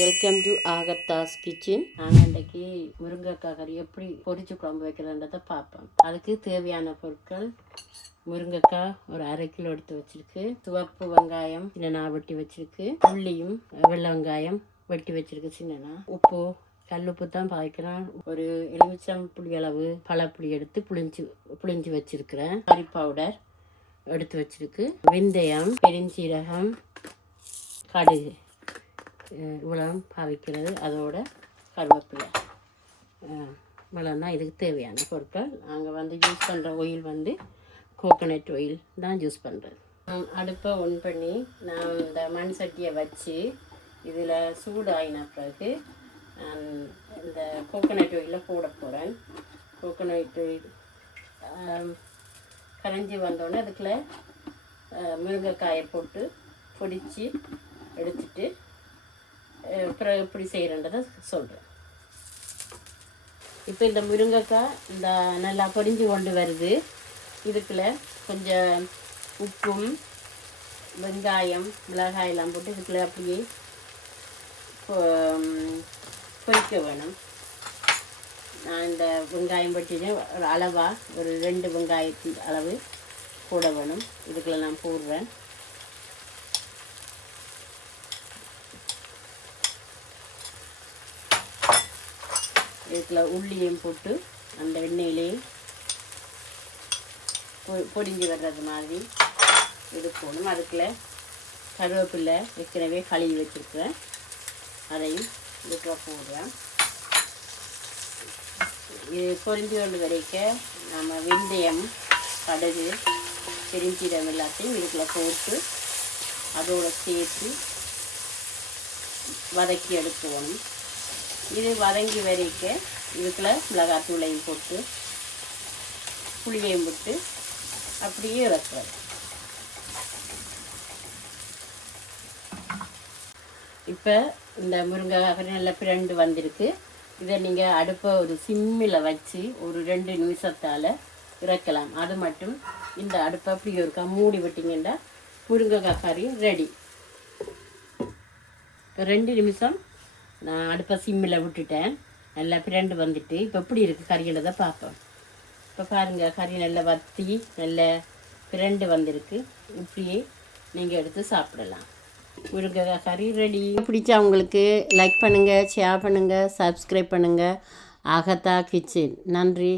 Welcome to ஆகத்தாஸ் kitchen. நாங்கள் இன்றைக்கி முருங்கைக்காய் கறி எப்படி பொரிச்சு குழம்பு வைக்கிறன்றதை பார்ப்போம். அதுக்கு தேவையான பொருட்கள்: முருங்கைக்காய் ஒரு 1/2 கிலோ எடுத்து வச்சிருக்கு, சிவப்பு வெங்காயம் சின்னனா வெட்டி வச்சிருக்கு, உள்ளியும் வெள்ளை வெங்காயம் வெட்டி வச்சிருக்கு சின்னனா, உப்பு கல்லுப்பு தான் பாய்க்கிறேன், ஒரு எலுமிச்சம் புளி அளவு பழப்புளி எடுத்து புளிஞ்சு வச்சிருக்கிறேன், கறி பவுடர் எடுத்து வச்சிருக்கு, வெந்தயம், பெருஞ்சீரகம், கடுகு இவ்வளோ பாவிக்கிறது, அதோட கருவேப்பிலை இவ்வளோ தான் இதுக்கு தேவையான பொருட்கள். நாங்கள் யூஸ் பண்ணுற ஆயில் கோகோனட் ஆயில் தான் யூஸ் பண்ணுறது. அடுப்பை ஒன் பண்ணி நான் இந்த மண் சட்டியை வச்சு இதில் சூடு ஆகின பிறகு இந்த கோகோனட் ஆயிலில் போட போகிறேன். கோகோனட் ஆயில் கரைஞ்சி வந்தோடனே அதுக்குள்ள முருங்கைக்காயை போட்டு பொடித்து எடுத்துட்டு அப்புறம் எப்படி செய்கிறன்றதை சொல்கிறேன். இப்போ இந்த முருங்கைக்காய் இந்த நல்லா பொரிஞ்சு கொண்டு வருது. இதுக்குள்ள கொஞ்சம் உப்பும் வெங்காயம் மிளகாயெல்லாம் போட்டு இதுக்குள்ள அப்படியே பொரிக்க வேணும். நான் இந்த வெங்காயம் பட்டினு ஒரு அளவாக ஒரு 2 வெங்காயத்தின் அளவு போட வேணும். இதுக்குள்ள நான் போடுறேன். இதில் உள்ளியும் போட்டு அந்த எண்ணெயிலேயே பொடிஞ்சு வர்றது மாதிரி இது போகணும். அதுக்குள்ள கருவேப்பிலை ஏற்கனவே கழுவி வச்சுருக்கிறேன், அதையும் இதுக்குள்ள போடுறேன். இது பொரிஞ்சு கொண்டு வரைக்க நம்ம வெந்தயம், கடுகு, பெருஞ்சீரகம் எல்லாத்தையும் இதுக்குள்ள போட்டு அதோடு சேர்த்து வதக்கி எடுத்துக்கணும். இது வதங்கி வரைக்க இதுக்குள்ள மிளகாத்தூளையும் போட்டு புளியையும் போட்டு அப்படியே இறக்குறது. இப்போ இந்த முருங்கைக்காய் நல்லா பிரண்டு வந்திருக்கு. இதை நீங்கள் அடுப்பை ஒரு சிம்மில் வச்சு ஒரு 2 நிமிஷத்தால் இறக்கலாம். அது மட்டும் இந்த அடுப்பை அப்படி இருக்கா மூடி விட்டிங்கன்னா முருங்கைக்காய் கறி ரெடி. 2 நிமிஷம் நான் அடுப்பை சிம்மில் விட்டுட்டேன். நல்லா பிரண்டு வந்துட்டு இப்போ எப்படி இருக்குது கறின்றதை பார்ப்போம். இப்போ பாருங்கள், கறி நல்லா வற்றி நல்ல பிரண்டு வந்திருக்கு. இப்படியே நீங்கள் எடுத்து சாப்பிடலாம். முருங்கைக்காய் கறி ரெடி. பிடிச்சா உங்களுக்கு லைக் பண்ணுங்கள், ஷேர் பண்ணுங்கள், சப்ஸ்கிரைப் பண்ணுங்கள். ஆகத்தா கிச்சன். நன்றி.